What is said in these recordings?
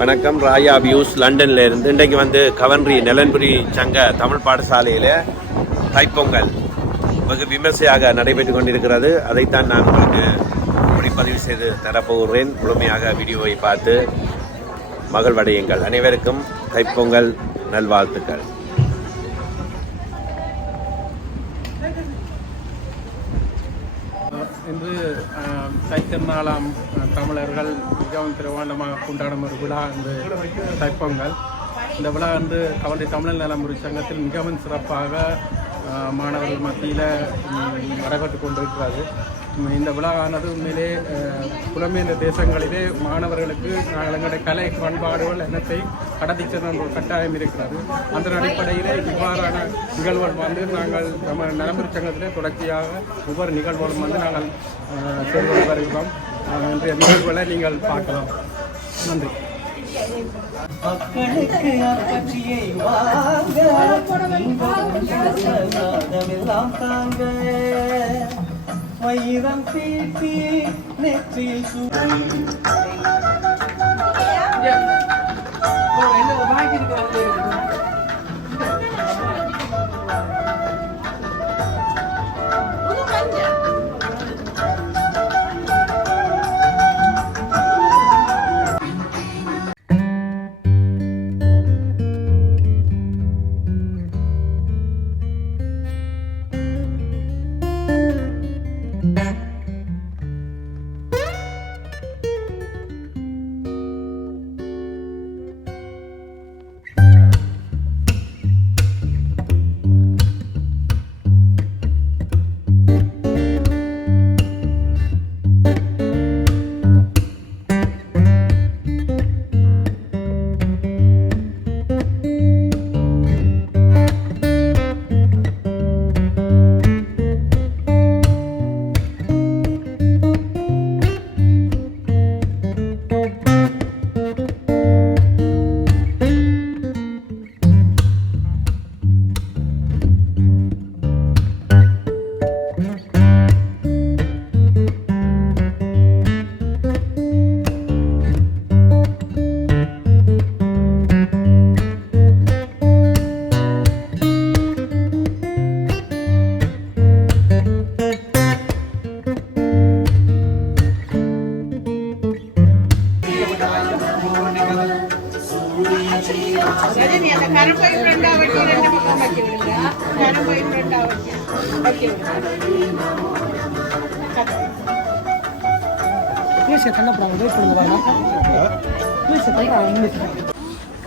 வணக்கம். ராயா வியூஸ் லண்டன்ல இருந்து. இன்றைக்கு வந்து கவன்ட்ரி நெலன்புரி சங்க தமிழ் பாடசாலையில் தைப்பொங்கல் வெகு விமர்சையாக நடைபெற்றுக் கொண்டிருக்கிறது. அதைத்தான் நான் உங்களுக்கு ஒளிப்பதிவு செய்து தரப்போகிறேன். முழுமையாக வீடியோவை பார்த்து மகிழ்வடையுங்கள். அனைவருக்கும் தைப்பொங்கல் நல்வாழ்த்துக்கள். இன்று தைத்திருநாளாம் தமிழர்கள் மிகவும் பிரமாண்டமாக கொண்டாடும் ஒரு விழா இந்த தைப்பொங்கல். இந்த விழா வந்து கவன்ட்ரி தமிழ் நலமுறை சங்கத்தில் மிகவும் சிறப்பாக மாணவர்கள் மத்தியில் நடைபெற்று கொண்டிருக்கிறது. இந்த விழாவானது உண்மையிலே புலம்பெயர்ந்த தேசங்களிலே மாணவர்களுக்கு எங்களுடைய கலை பண்பாடுகள் என்னத்தை கடத்தி சென்ற ஒரு கட்டாயம் இருக்கிறது. அந்த அடிப்படையிலே இவ்வாறான நிகழ்வுகள் வந்து நாங்கள் நம்ம நலமுறை சங்கத்திலே தொடர்ச்சியாக ஒவ்வொரு நிகழ்வுகளும் வந்து நாங்கள் செய்து வருகிறோம். இன்றைய நிகழ்வுகளை நீங்கள் பார்க்கலாம். நன்றி. மக்களுக்கு அக்கட்சியை வாங்கலாம் தாங்க மயிரம் தீட்டி நெற்றியில்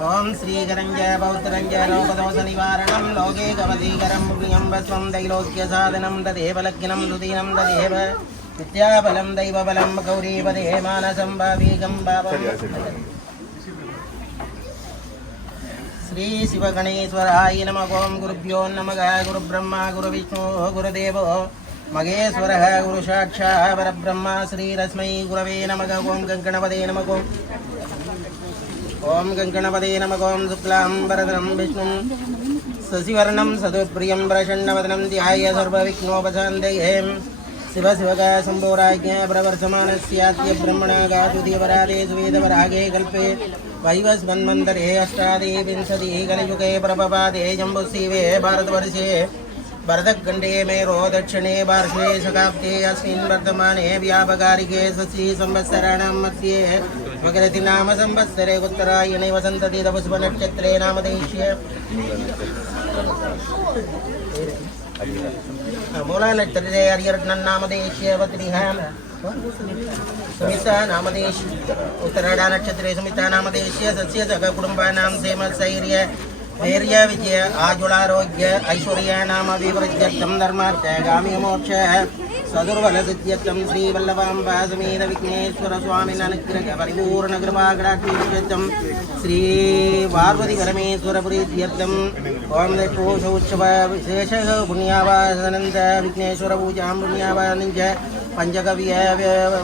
ओम श्रीकरंज बौद्धरंज लोकदोष निवारणं लोके कवलीकरं प्रियंबस्वं दैलोक्य साधनं तदेव लग्नं सुदीनं तदेव विद्याबलं दैवबलं गौरीपदे मानसं भावीकं भावं श्री शिवगणेश्वराय नमः। ओम गुरुभ्यो नमः। गुरुब्रह्मा गुरुविष्णु गुरुदेवो महेश्वरः गुरुसाक्षात् परब्रह्म श्रीरस्मै गुरवे नमः। ओम गणपते नमः। ओम गणपते नमः। ओम शुक्लांबरधरं विष्णुं शशिवर्णं सदुप्रियं प्रसन्नवदनं ध्याये सर्वविघ्नोपशान्तये। शिव शिवगा शम्भोराज्ञा प्रवर्तमानस्याद्य ब्रह्मणा गातुदेवराधे सुवेदवरागे कल्पे वैवस्वन्मन्तरे अष्टादशविंशतिः कलियुगे प्रभवादे जम्बुशिवे भारतवर्षे भरतखण्डे मेरो दक्षिणे पार्श्वे शकाब्दे अस्मिन् वर्तमाने व्यापकारिके षष्ठी संवत्सराणां मध्ये मकरति नाम संवत्सरे उत्तरायणे वसन्तति तपस्वनक्षत्रे नामदेश्य मूला नक्षत्रे हरिहरत्नं नामदेश्य वत्रिहां सुमिता नामदेश उत्तरायण नक्षत्रे सुमिता नामदेश्य सस्य सकुटुम्बानां क्षेमस्थैर्य वीर्य विजय आजुलारोग्य ऐश्वर्य नाम विवृद्ध्यर्थं धर्मार्थ गामी मोक्ष सदुर्बलसिद्ध्यर्थं श्रीवल्लभाम्बा समेत विघ्नेश्वरस्वामिन् अनुग्रह परिपूर्णकृपाकटाक्षीर्यर्थं श्रीपार्वतीपरमेश्वरप्रीत्यर्थम् ॐ दैपोषोत्सव विशेष पुण्यावासनन्द विघ्नेश्वरपूजां पुण्यावासनं च पञ्चकव्य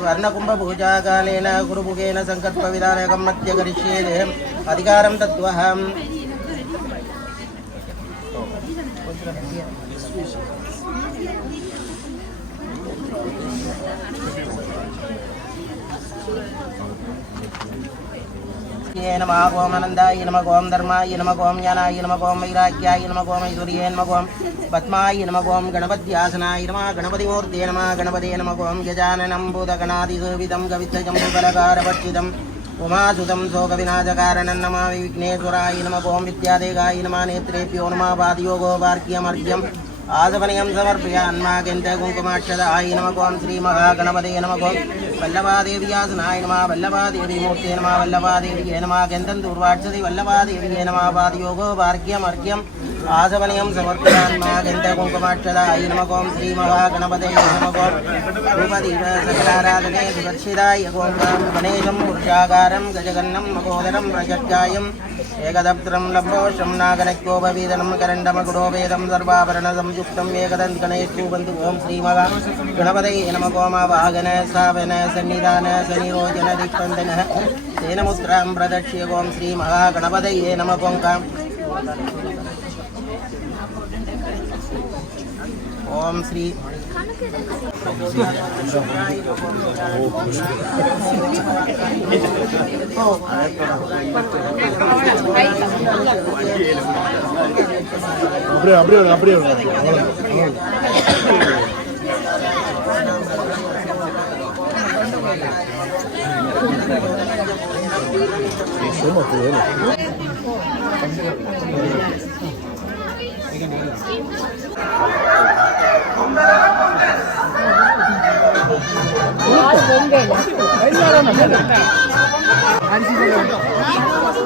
वर्णकुम्भपूजाकालेन गुरुमुखेन सङ्कल्पविधानकं मध्य करिष्येत् अधिकारं तद्वहम् नमः ओम आनंदाय नमः ओम धर्माय नमः ओम ज्ञानाय नमः ओम वैराग्याय नमः ओम ऐश्वर्याय नमः ओम पद्माय नमः ओम गणपत्यासनाय नमः गणपतिमूर्ते नमः गणपते नमः ओम गजाननं भूतगणादिसेवितं कवित्तजम्बूफलकारभक्षितम् उमासुतं शोकविनाशकारणं नमामि विघ्नेश्वराय नमः ओम विद्यादेगाय नमः नेत्रेभ्यो नमः पादयोगो वार्क्यमर्घ्यम् आसवनयं समर्पयान्मागन्त कुङ्कुमाक्षदाय नमः ओम श्रीमहागणपते नमः ओम वल्लभादेव्यासनाय नमः वल्लभादेवीमूर्ते नमः वल्लभादेव्ये नमः गन्धन्दूर्वाक्षति वल्लभादेव्ये नमः पादयोगो वार्घ्यमर्घ्यम् आसवनयं समर्पयान्मागन्त कुङ्कुमाक्षदाय नमः ओम श्रीमहागणपते नमः ओम रूपदीप सकलाराधने सुदर्शिदाय ओं गणेशं पुरुषाकारं गजगन्नं महोदरं प्रजज्जायम् एकदप्त्रं लम्बोषं नागनक्योपवीदनं करण्डमगुरोवेदं सर्वाभरणसंयुक्तं एकदन्तगणेशूपन्तु ओं श्रीमहागणपतये नमः ओम वाहन सावन सन्निधान सनिरोचन दिक्पन्दनः तेन मुद्रां प्रदक्ष्य ओं श्रीमहागणपतये नमः ओम श्री அப்படியே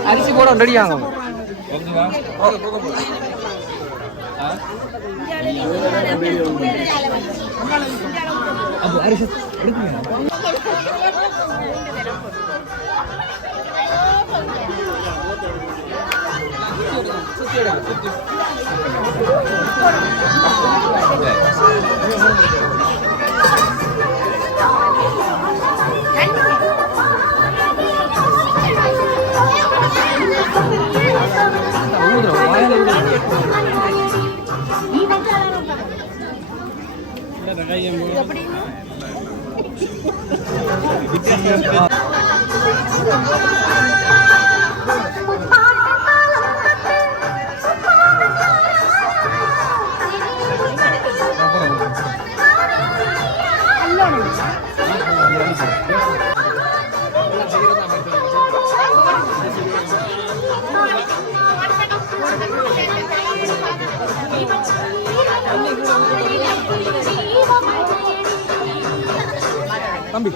அரிசி போட ரெடியாங்க அரிசி தம்பி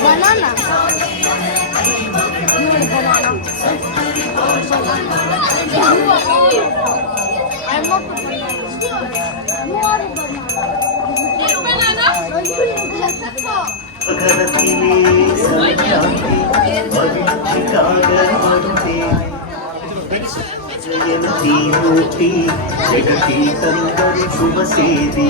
Banana. I'm not a banana. You are a banana. பகரத்திலே சஞ்சாங்கி மகிழ்ச்சிக்காக வந்தேன் தீமூட்டி ஜெகதி தந்தரி சுபசேதி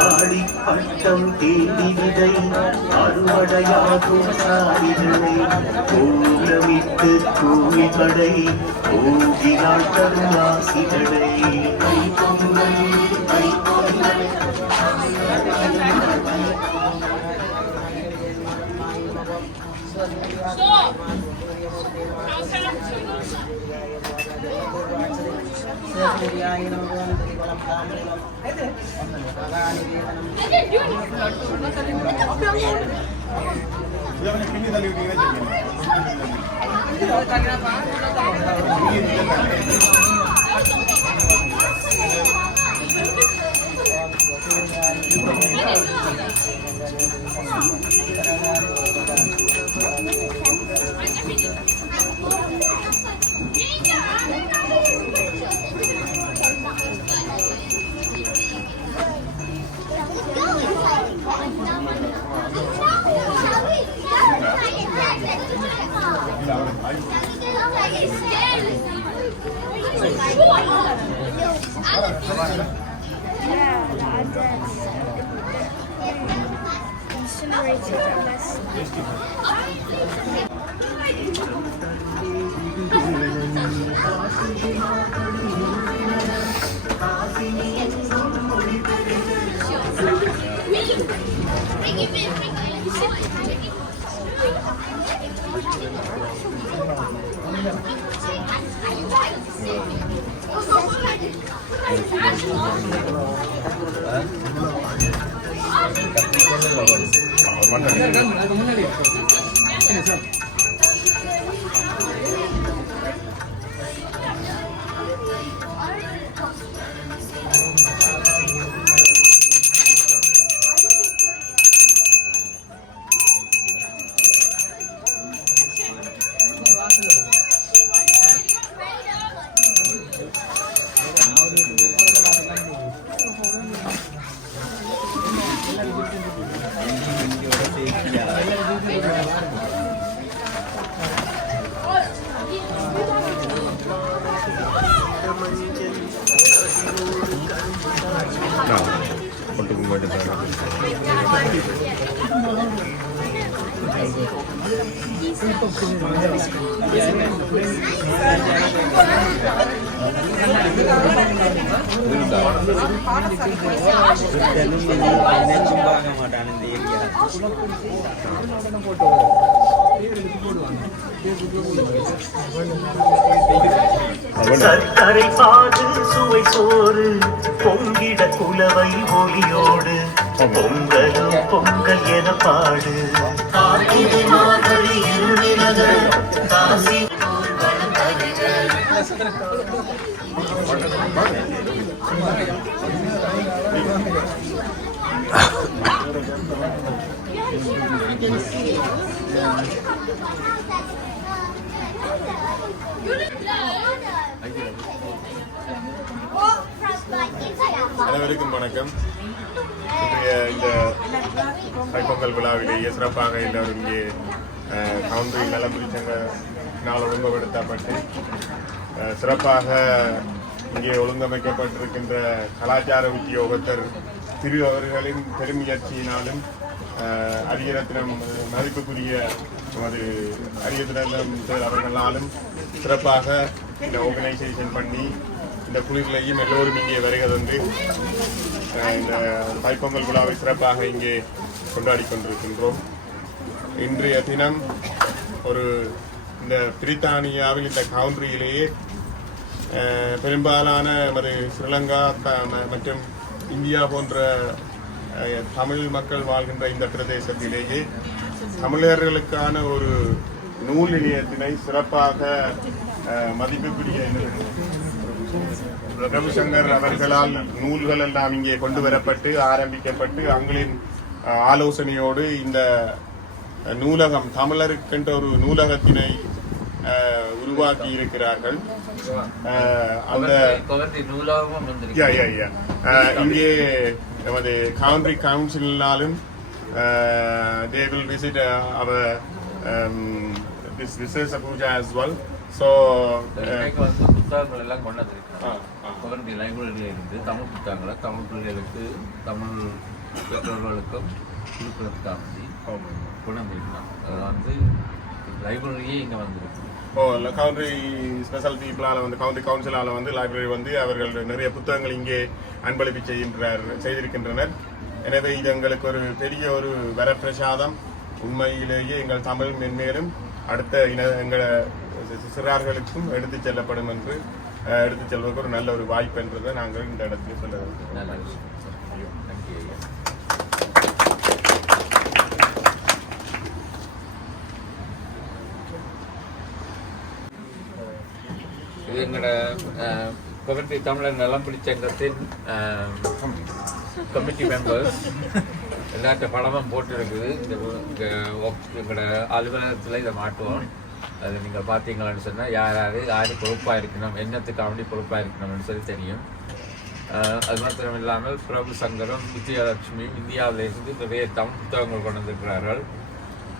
ஆடி பட்டம் தேடி விதை அறுவடையாகும் சாரிகளை கோலமிட்டு கூலிபடை ஓதினாள் தருவாசிகளை சர்க்கரை பாகு சுவை சோறு பொங்கிட குலவை ஒளியோடு பொங்கலும் பொங்கல் என பாடு கார்த்திகை மார்கழி இருநிலக காசி அனைவருக்கும் வணக்கம். இந்த தைப்பொங்கல் விழாவிலேயே சிறப்பாக எல்லோரும் இங்கே கவுண்டரி நலம்புரி சங்க நாள் ஒழுங்குபடுத்தப்பட்டு சிறப்பாக இங்கே ஒழுங்கமைக்கப்பட்டிருக்கின்ற கலாச்சார உத்தியோகத்தர் திரு அவர்களின் பெருமுயற்சியினாலும் அரியரத்னம் மதிப்புக்குரிய நமது அரியரத்னம் அவர்களாலும் சிறப்பாக இந்த ஆர்கனைசேஷன் பண்ணி இந்த குழுக்களையும் எல்லோரும் இங்கே வருகை தந்து இந்த தைப்பொங்கல் விழாவை சிறப்பாக இங்கே கொண்டாடி கொண்டிருக்கின்றோம். இன்றைய தினம் இந்த பிரித்தானியாவில் இந்த கவுண்ட்ரியிலேயே பெரும்பாலான நமது ஸ்ரீலங்கா மற்றும் இந்தியா போன்ற தமிழ் மக்கள் வாழ்கின்ற இந்த பிரதேசத்திலேயே தமிழர்களுக்கான ஒரு நூல் நிலையத்தினை சிறப்பாக மதிப்புக்குரிய ரவிசங்கர் அவர்களால் நூல்கள் எல்லாம் இங்கே கொண்டு வரப்பட்டு ஆரம்பிக்கப்பட்டு அவங்களின் ஆலோசனையோடு இந்த நூலகம் தமிழருக்கென்ற ஒரு நூலகத்தினை உருவாக்கி இருக்கிறார்கள். அந்த இங்கே நமது country கவுன்சிலாலும் they will visit our this Visesa Puja as well. So புத்தகங்கள் எல்லாம் கொண்டது கவர்மெண்ட் லைப்ரரியில இருந்து தமிழ் புத்தகங்களை தமிழ் பிள்ளைகளுக்கு தமிழ் பெற்றோர்களுக்கும் கொடுக்கறதுக்காக கொண்டு வந்திருக்கலாம். அது லைப்ரரியே இங்கே வந்துருக்கு. கவுண்ட்ரி ஸ்பெஷல் பீப்புளால் கவுண்ட்ரி கவுன்சிலால் லைப்ரரி அவர்கள் நிறைய புத்தகங்கள் இங்கே அன்பளிப்பு செய்திருக்கின்றனர். எனவே இது எங்களுக்கு ஒரு பெரிய ஒரு வரப்பிரசாதம். உண்மையிலேயே எங்கள் தமிழ் மென்மேலும் அடுத்த எங்கள் சிறார்களுக்கும் எடுத்துச் செல்லப்படும் என்று எடுத்துச் செல்வதற்கு ஒரு நல்ல ஒரு வாய்ப்பு என்றதை நாங்கள் இந்த இடத்துல சொல்ல நல்ல விஷயம். இது எங்களோட கவர்மெண்ட் தமிழர் நலம்புரி சங்கத்தின் கமிட்டி மெம்பர்ஸ் எல்லாத்த படமும் போட்டுருக்குது. எங்களோட அலுவலகத்தில் இதை மாட்டுவோம். அது நீங்கள் பார்த்தீங்களான்னு சொன்னால் யார் பொறுப்பாக இருக்கணும், என்னத்துக்கு அவனி பொறுப்பாக இருக்கணும்னு சொல்லி தெரியும். அது மாத்திரம் இல்லாமல் பிரபு சங்கரும் விஜயலட்சுமியும் இந்தியாவிலிருந்து நிறைய தமிழ் புத்தகங்கள் கொண்டு வந்திருக்கிறார்கள்.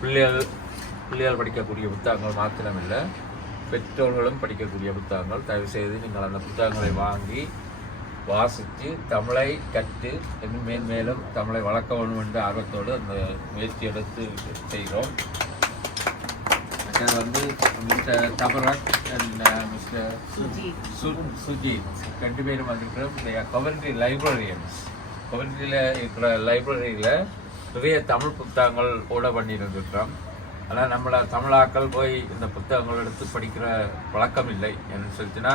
பிள்ளைகள் படிக்கக்கூடிய புத்தகங்கள் மாத்திரமில்லை, பெற்றோர்களும் படிக்கக்கூடிய புத்தகங்கள். தயவுசெய்து நீங்கள் அந்த புத்தகங்களை வாங்கி வாசித்து தமிழை கற்று இன்னும் மேன்மேலும் தமிழை வளர்க்க வேண்டும் என்ற ஆர்வத்தோடு அந்த முயற்சி எடுத்து செய்கிறோம். மிஸ்டர் தபரக் அண்ட் மிஸ்டர் சுஜித் 2 பேரும் வந்திருக்கிறோம். கவர்மெண்ட் லைப்ரரியன்ஸ் கவர்மெண்ட்டில் இருக்கிற லைப்ரரியில் நிறைய தமிழ் புத்தகங்கள் ஓட பண்ணியிருந்துருக்கிறோம். ஆனால் நம்மளை தமிழாக்கள் போய் இந்த புத்தகங்கள் எடுத்து படிக்கிற பழக்கம் இல்லை. என்ன சொல்லிச்சுன்னா,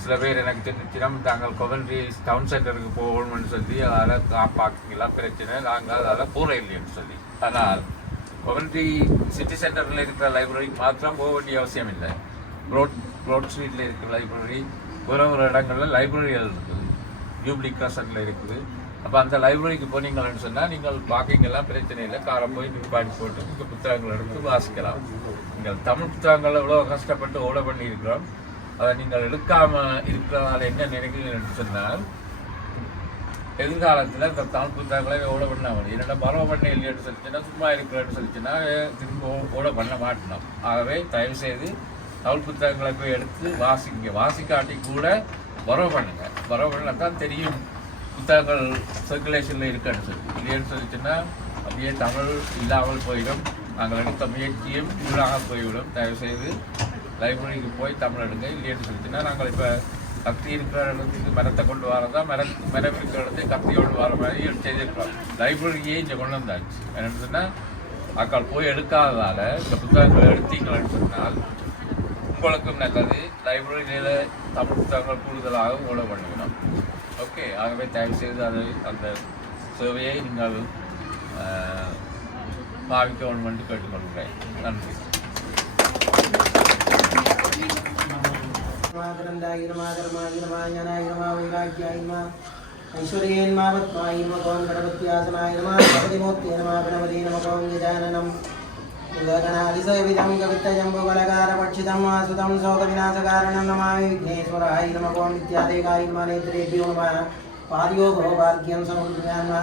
சில பேர் எனக்கு தெரிஞ்சிச்சினம் தாங்கள் கொவன்ட்ரி டவுன் சென்டருக்கு போகணும்னு சொல்லி அதால் காப்பாக்கலாம் பிரச்சனை, நாங்கள் அதால் போகிற இல்லைன்னு சொல்லி. ஆனால் கொவன்ட்ரி சிட்டி சென்டரில் இருக்கிற லைப்ரரிக்கு மாத்திரம் போக வேண்டிய அவசியம் இல்லை. ப்ரோட் ஸ்ட்ரீட்டில் இருக்கிற லைப்ரரி, ஒரு இடங்களில் லைப்ரரிகள் இருக்குது. ஜூப்ளி கிராசனில் இருக்குது. அப்போ அந்த லைப்ரரிக்கு போனீங்கன்னு சொன்னால் நீங்கள் பார்க்கிங்கெல்லாம் பிரச்சனை இல்லை. காரை போய் நிற்பாடி போட்டு நீங்கள் புத்தகங்கள் எடுத்து வாசிக்கலாம். நீங்கள் தமிழ் புத்தகங்கள் எவ்வளோ கஷ்டப்பட்டு ஓட பண்ணியிருக்கிறோம். அதை நீங்கள் எடுக்காமல் இருக்கிறதால என்ன நினைக்கிறீங்கன்னு சொன்னால், எதிர்காலத்தில் இந்த தமிழ் புத்தகங்களை ஓட பண்ணாமல் என்னென்ன பரவ பண்ண இல்லைன்னு சொல்லிச்சுன்னா, சும்மா இருக்கிறேன்னு சொல்லிச்சுன்னா திரும்ப ஓட பண்ண மாட்டோம். ஆகவே தயவுசெய்து தமிழ் புத்தகங்களை போய் எடுத்து வாசிக்காட்டி கூட வரவு பண்ணுங்க. வரவு பண்ணால் தான் தெரியும் புத்தகங்கள் சர்க்குலேஷனில் இருக்குன்னு சொல்லி. இல்லைன்னு சொல்லிச்சுன்னா அப்படியே தமிழ் இல்லாமல் போயிடும். நாங்கள் எடுத்த முயற்சியும் வீணாக போய்விடும். தயவுசெய்து லைப்ரரிக்கு போய் தமிழ் எடுங்க. இல்லைன்னு சொல்லிச்சுன்னா, நாங்கள் இப்போ கத்தி இருக்கிற இடத்துக்கு மரத்தை கொண்டு வரதா, மரம் இருக்கிற இடத்துக்கு கத்தி கொண்டு வர மாதிரி செய்திருக்கிறோம். லைப்ரரியே இங்கே கொண்டு வந்தாச்சு. என்னென்னு சொன்னால், மக்கள் போய் எடுக்காததால் இந்த புத்தகங்களை எடுத்தீங்கன்னு சொன்னால் உங்களுக்கும் நல்லது. லைப்ரரியில் தமிழ் புத்தகங்கள் கூடுதலாக ஓட பண்ணிக்கணும். ஓகே, ஆகவே தயவுசெய்து அந்த சேவையை நீங்கள் பாவிக்க வேண்டும் என்று கேட்டுக்கொள்கிறேன். நன்றி. உலகநாதிசேவிதம் கவித்தஜம்புகலகாரபட்சிதம் வாசுதம் சோகவிநாசகாரணம் நமாமி விக்னேஸ்வராய நமகோம் நித்யாதேகாய நேத்ரேபியோ நமः பாரியோகோ பாக்யம் சமுத்யான்மா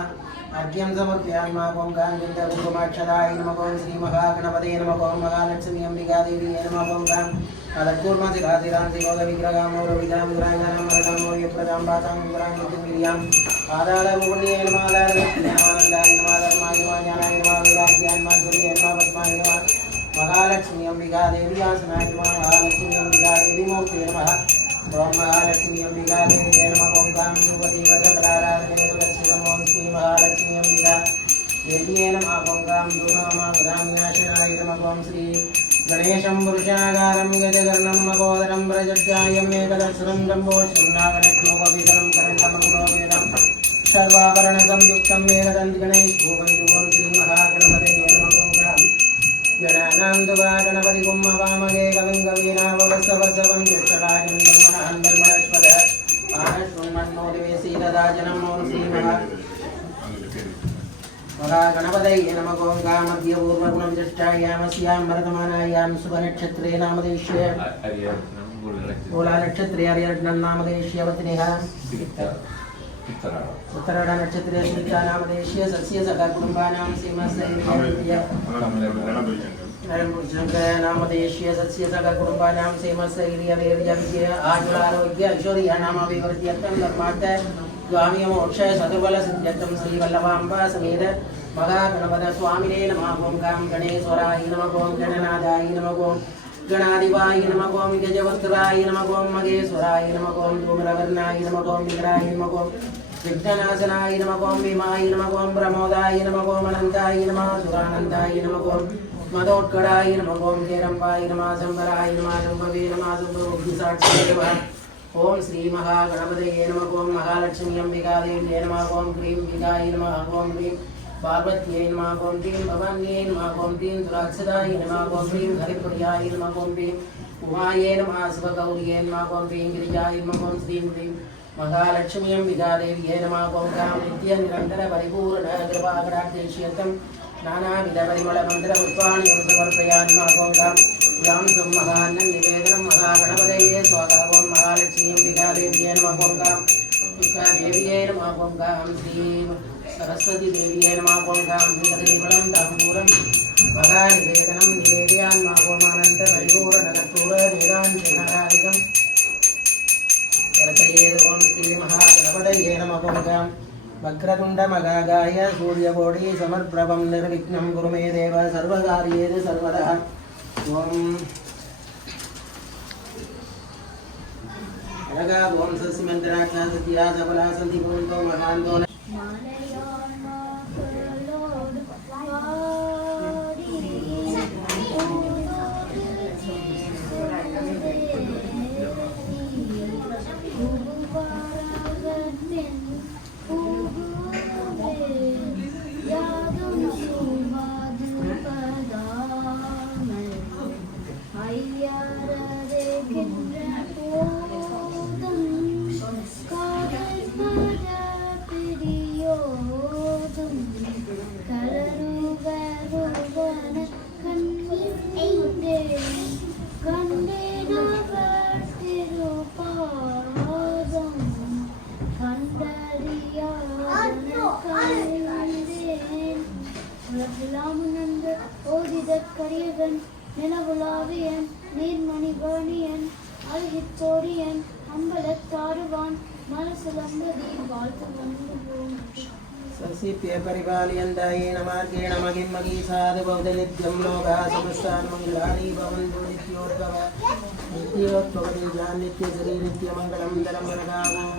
அர்க்யம் சமுத்யான்மா ஓம் காந்திந்தபூர்வமாட்சராய நமகோம் ஸ்ரீ மகாகணபதே நமகோம் மகாலட்சுமி அம்பிகா தேவியே நமகோம் महालक्ष्मी अंबिका देवी आसनाय नमः महालक्ष्मी अंबिका देवी मूर्ति नमः ओम महालक्ष्मी अंबिका देवी नमः ओम गाम सुपति वज्रकलाराधने सुरक्षितम् ओम श्री महालक्ष्मी अंबिका देवी नमः ओम गाम दुर्गमा ग्राम्याशनाय नमः ओम श्री गणेशं पुरुषाकारं गजकर्णं महोदरं व्रजज्ञायं एकदर्शनं लम्बोष्ठं नागणक्लोपविदनं करण्डमकुलोपेदं सर्वाभरणं युक्तं एकदन्तिगणैः ओम श्री महागणपतये नमः ओम गाम गणानां दुवा गणपति कुम्भवामगे कविं कवीनाववस्सवस्सवं ज्येष्ठराजं धर्मणः धर्मणस्पदः आनश्वन्मन्नोदिवेशीददाजनं ओं श्रीमः गणपतये नमः ओं गामद्यपूर्वगुणं ज्येष्ठायामस्यां वर्तमानायां शुभनक्षत्रे नामदेश्य मूलानक्षत्रे हरिहरत्नं नामदेश्यवतिनिः उत्तरायण नक्षत्रे स्मिता नामदेश्य सस्य सखा कुटुम्बानां सीमस्य नामदेश्य सस्य सखा कुटुम्बानां सीमस्य हिरियवीर्यविजय आयुरारोग्य ऐश्वर्य नामाभिवृद्ध्यर्थं धर्मार्थ स्वामी मोक्षय सतुर्बल सिद्ध्यर्थं श्रीवल्लभाम्बा समेत महागणपत स्वामिने नमः ओं गां गणेश्वराय नमः ओं गणनाथाय नमः ओं गणाधिपाय नमः ओं गजवक्त्राय नमः ओं महेश्वराय नमः ओं धूम्रवर्णाय नमः ओं विग्रहाय नमः ओं विघ्ननाशनाय नमः ओं भीमाय नमः ओं प्रमोदाय नमः ओं अनन्ताय नमः सुरानन्दाय नमः ओं मदोत्कटाय नमः ओं हेरम्बाय नमः शम्बराय नमः शम्भवे नमः शम्भोग्निसाक्षिदेव ओं श्री महागणपतये नमः ओं महालक्ष्मी अंबिका देव्यै नमः ओं क्रीं विगाय नमः ओं क्रीं पार्वत्यै नमः ओं क्रीं भवान्यै नमः ओं क्रीं सुराक्षदाय नमः ओं क्रीं हरिप्रियाय नमः ओं क्रीं उमायै नमः शिवगौर्यै नमः ओं क्रीं गिरिजाय नमः ओं श्रीं क्रीं महालक्ष्मी अंबिका देव्यै नमः ओं गां नित्य निरन्तर परिपूर्ण कृपाकटाक्षेष्यर्थं नानाविध परिमल मंत्र पुष्पाणि समर्पयामि नमः ओं गां यां तं महान्नं निवेदनं महागणपतये स्वाहा ओं महालक्ष्मी अंबिका देव्यै नमः ओं गां दुर्गा देव्यै नमः ओं गां श्री सरस्वती देव्यै नमः ओं गां हिंगदेवलं ताम्बूलं महानिवेदनं निवेदयामि नमः ओं अनन्त परिपूर्ण कर्पूर निराञ्जनादिकं ओं श्री महागणपतये नमः ओं गां वक्रतुण्डमगागाय सूर्यकोटि समर्प्रभं निर्विघ्नं कुरु मे देव सर्वकार्येषु सर्वदा ओं अलगा ओं सस्यमन्त्राख्या सत्या सबला सन्ति भवन्तो महान्तो கரியவன் நிலவுலாவியன் நீர்மணிகணியன் அழகித்தோரியன் அம்பலத்தாருவான் மலசுலந்ததி வாழ்த்து வந்து ससीप्य परिपालयन्तायेन मार्गेण मगिं मगीसाद बहुदलिभ्यं लोकाः समस्तान् मङ्गलानि भवन्तु नित्योत्पवति नित्यश्री नित्यमङ्गलं धनं वरदामम्